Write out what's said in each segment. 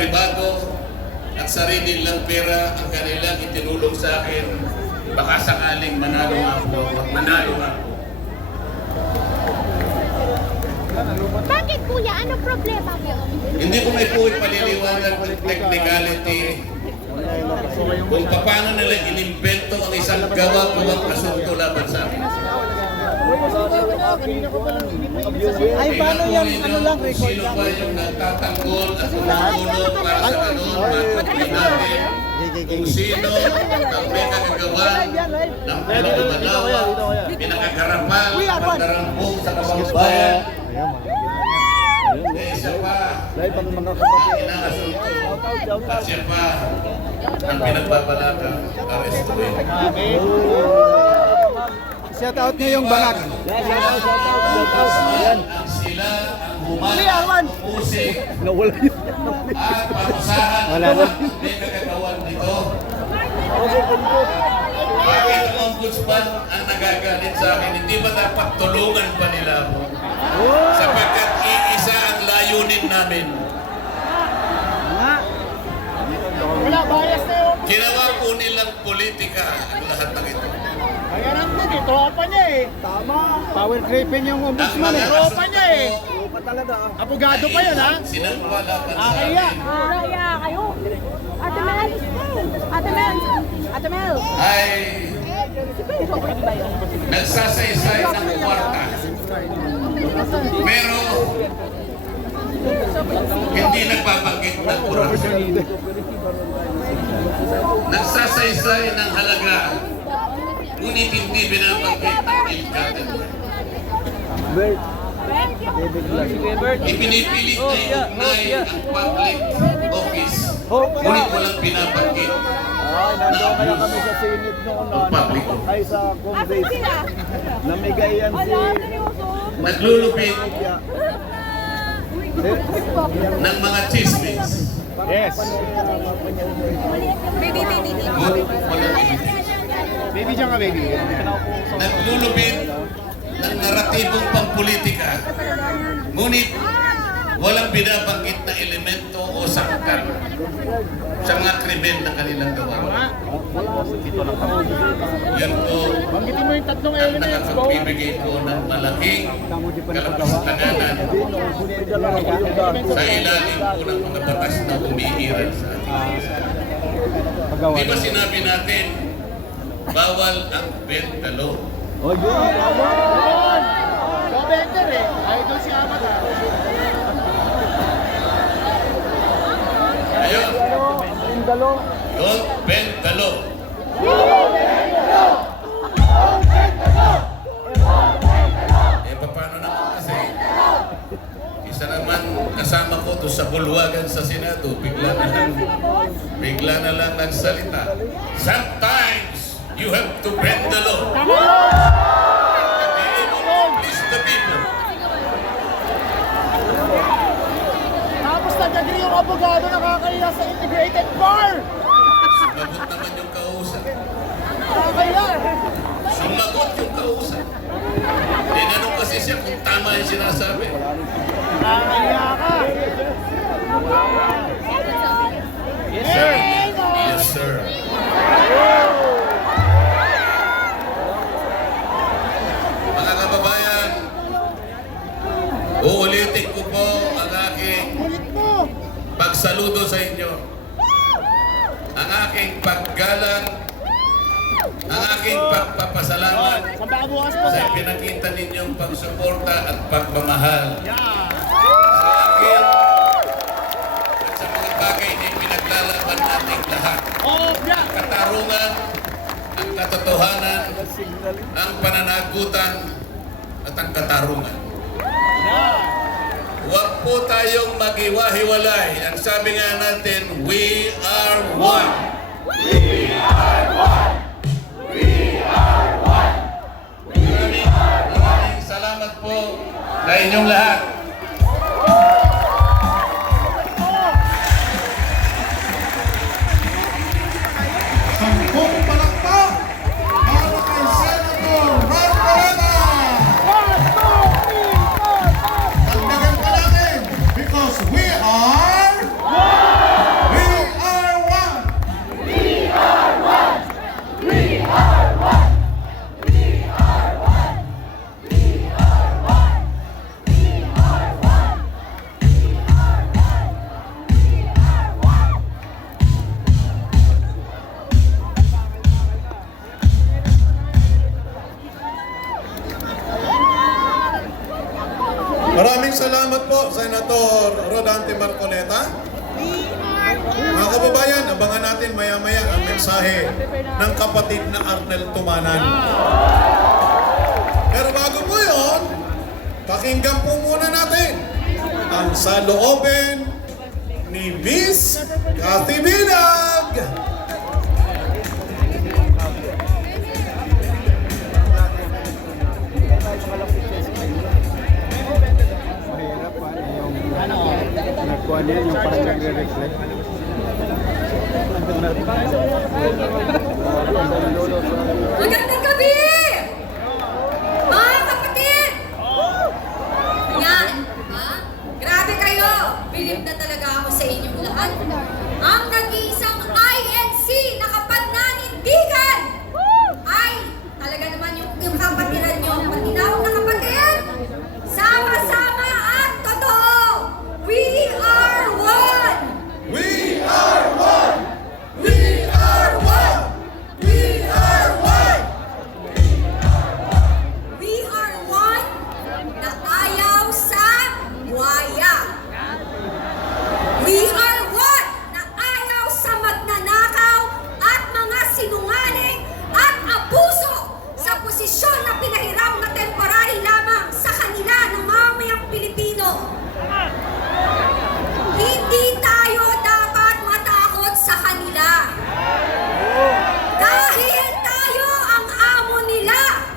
pribado at sarili lang pera ang kanilang itinulong sa akin, baka sakaling manalo ako at manalo ako. Bakit kuya? Anong problema mo? Hindi ko may po ipaliliwanag ng technicality kung paano nila inimbento ang isang gawa-gawang asunto laban sa akin. Ay, paano yan? Ano lang, record Sino lang. ba yung nagtatanggol at tumutulong para sa ganun, matuloy natin kung sino ang may kagagawa ng pinakamalawa, pinakakarapal, pagdarampong sa kababayan. Isa pa, inaasunto at siya pa ang pinagbabalakang arestuin. Shout out niyo yung bangag. Sila ang humarap, usik, at parusahan ang may kagagawan dito. Bakit ang ombudsman ang nagagalit sa akin? Hindi ba dapat tulungan pa nila ako? Sapagkat iisa ang layunin namin. Ginawa po nilang politika ang lahat ng ito. Ayan ang good, tropa niya eh. Tama. Power creeping yung Ang ombudsman mga eh. Tropa niya eh. Tropa talaga. Abogado pa yun ha. Sinagwalakan sa Kaya. akin Kaya kayo. Ate Mel. Ate Mel. Ate Mel. ay nagsasaysay ng kwarta. Pero hindi nagpapanggit ng korupsyon. Nagsasaysay ng halaga, ngunit hindi binabanggit ng ill-gotten wealth. Ipinipilit na iugnay ang public office, ngunit walang binabanggit Ay, nandoon kaya kami sa Senate noon ng public. ay sa Congress. Namigay yan si... Naglulupit ng mga chismis. Yes. Baby, baby, baby. Ngunit walang Baby dyan ka baby. naglulupit ng naratibong pampolitika, ngunit walang binabanggit na elemento o sangkap sa mga krimen na kanilang gawa. Yun po Banggitin mo yung tatlong ang elements ko. nakakapagbibigay po ng malaking kalapastanganan sa ilalim po ng mga batas na umiiral sa ating bansa. Di ba sinabi natin, bawal ang bentalo? Oh, yun. Yun. Go better eh. Idol si Amat ha. Ayun, Pindalo. don't bentalo. Eh, paano naman kasi? Isa naman kasama ko doon sa bulwagan sa Senado, bigla na lang nagsalita. Sometimes, you have to bend the law. Please the people. Tapos nag-agree yung abogado nakakaya sa integrated bar. Sumagot naman yung kausap. Nakakaya. Sumagot yung kausap. Tinanong kasi siya kung tama yung sinasabi. Nakakaya ka. Yes sir. Yes, sir. Mga kababayan, uulitin ko po ang aking Ulit mo. pagsaludo sa inyo, ang aking paggalang, ang aking pagpapasalamat Saan ba bukas po sa pinakita ninyong pagsuporta at pagmamahal Yeah. sa akin at sa mga bagay na pinaglalaban nating lahat. Oh, yeah. Katarungan, ang katotohanan, ang pananagutan, at ang katarungan. Yeah. Huwag po tayong maghiwa-hiwalay. Ang sabi nga natin, we are one. Maraming salamat po sa inyong lahat. Sampung palakpak para kay Senator Ron Morena. 1, 2, 3, 4, 5. Dagdagan pa natin because we are ha? Mga kababayan, abangan natin maya-maya ang mensahe ng kapatid na Arnel Tumanan. Pero bago po yun, pakinggan po muna natin ang saloobin ni Miss Cathy Binag. Mahirap pa yung nagkuha niya yung parang nagre-reflect. Magandang gabi! Mga kapatid! Yan, ha? Grabe kayo! Bilib na talaga ako sa inyong lahat. Ang nag-iisang INC na kapananindigan ay talaga naman yung kapatiran nyo, patinawag na kapatid, sama-sama at totoo! We are one! We are one! We are one! We are one! We are one na ayaw sa buhaya. We are one na ayaw sa magnanakaw at mga sinungaling at abuso sa posisyon na pinahiram na temporary lamang sa kanila ng mamayang Pilipino. Hindi tayo dapat matakot sa kanila. Dahil tayo ang amo nila.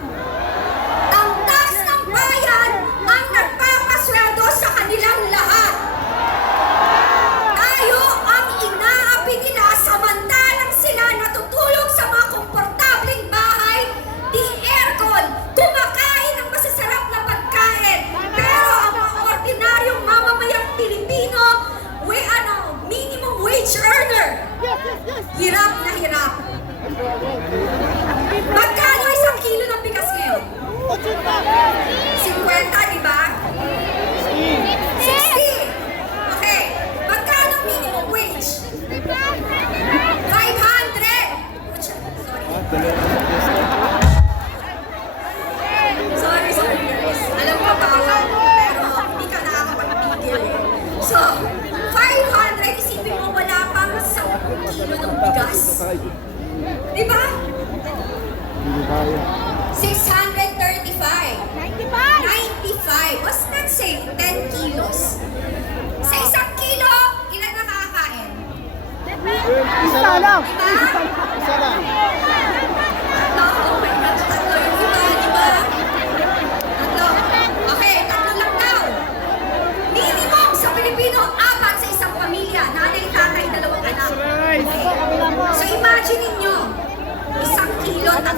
Ang tax ng bayan ang nagpapasweldo sa kanilang lahat. Tayo ang inaapi nila samantalang sila natutulog sa mga komportabling bahay, di aircon, kumakain ng masasarap na pagkain. Pero ang mga ordinaryong mamamayang Pilipino, minimum wage earner, hirap na hirap. Magkano isang kilo ng bigas ngayon? 50, di ba? 60. Okay. Magkano minimum wage? 500. Sorry. Sorry guys. Alam ko bawal, pero hindi ka nakakapagpigil eh. So, 500, isipin mo wala pang 10 kilo ng bigas. Di ba? 635. 95. What's that say? 10 kilos. Sa isang kilo, ilan nakakain? Isa lang. Diba? Isa lang. Tatlo. Oh my God, tatlo yung iba, diba? Tatlo. Okay, tatlo lang daw. Minimum sa Pilipino, 4 sa isang pamilya. Nanay, tatay, 2 anak. Okay. So imagine ninyo, 1 kilo, 3.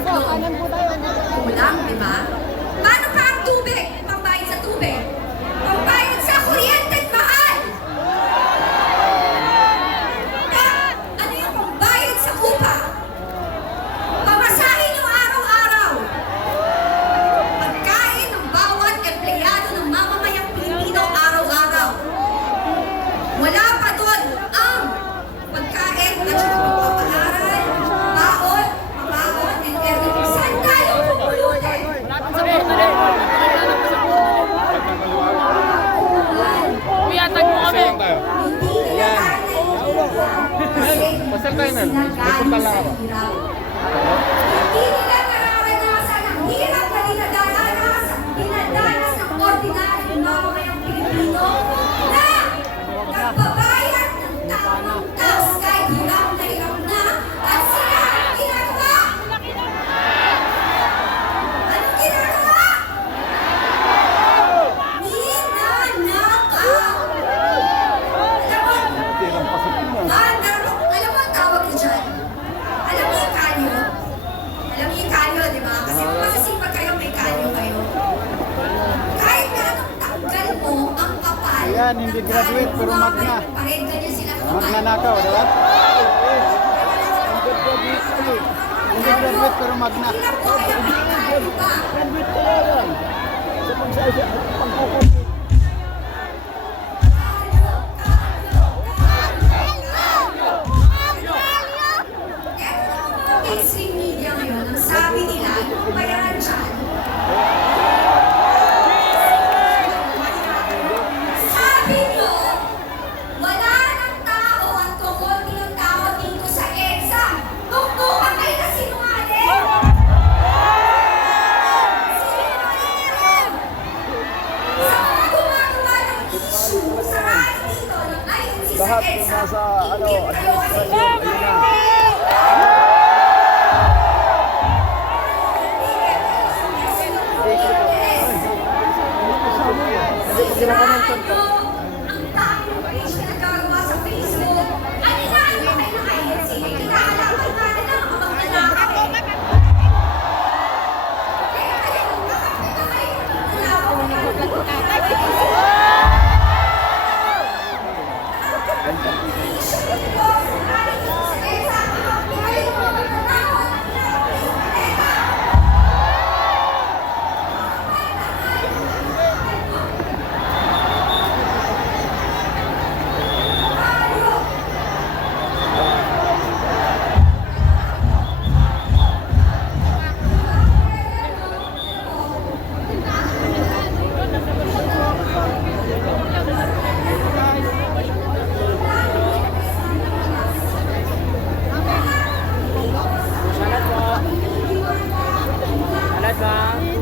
Kulang, di ba? Paano pa ang tubig? Pambayad sa tubig. Pambayad sa kuryente at mahal. Ano yung pambayad sa upa? Pamasahin nyo araw-araw. Pagkain ng bawat empleyado ng mamamayang Pilipino araw-araw. Wala pa doon ang pagkain at saka pagpapaaral, baon, mabaon, and everything. Saan tayo pupulutin? Kuya, tag mo kami. Hindi nila tayo naiintindihan. Pasal tayo na. May punta lang ako. Hindi nila nararanasan ang hirap na dinadanas ng ordinaryong mamamayang Pilipino na nagbabayad ng tamang tax kahit hirap na at sila ang ginagawa. Anong ginagawa? Ninanakaw. Alam mo ang tawag ko dyan? Alam mo yung kanyo? Alam mo yung kanyo, di ba? Kasi kung masasipag kayo, may kanyo kayo. Kahit na anong tanggal mo, ang kapal. Ayan, hindi ng graduate, kanyo, pero magna. bumabalik pa rin, ganyan sila kapal. Magnanakaw, diba? Hindi graduate pero magna. Hirap po kayo may kanyo pa. Graduate ko yan. Sa pagkukunti. Mainstream media ngayon, ang sabi nila, yung bayaran dyan, sabi nyo, wala depensa. nasa, ano, Ingit kayo kasi ang dami ng page na nagagawa sa Facebook. Ano na, ano ba kayo naka-ANC? Kinakalaman nga na lang ang mga lalaki. Salad ba?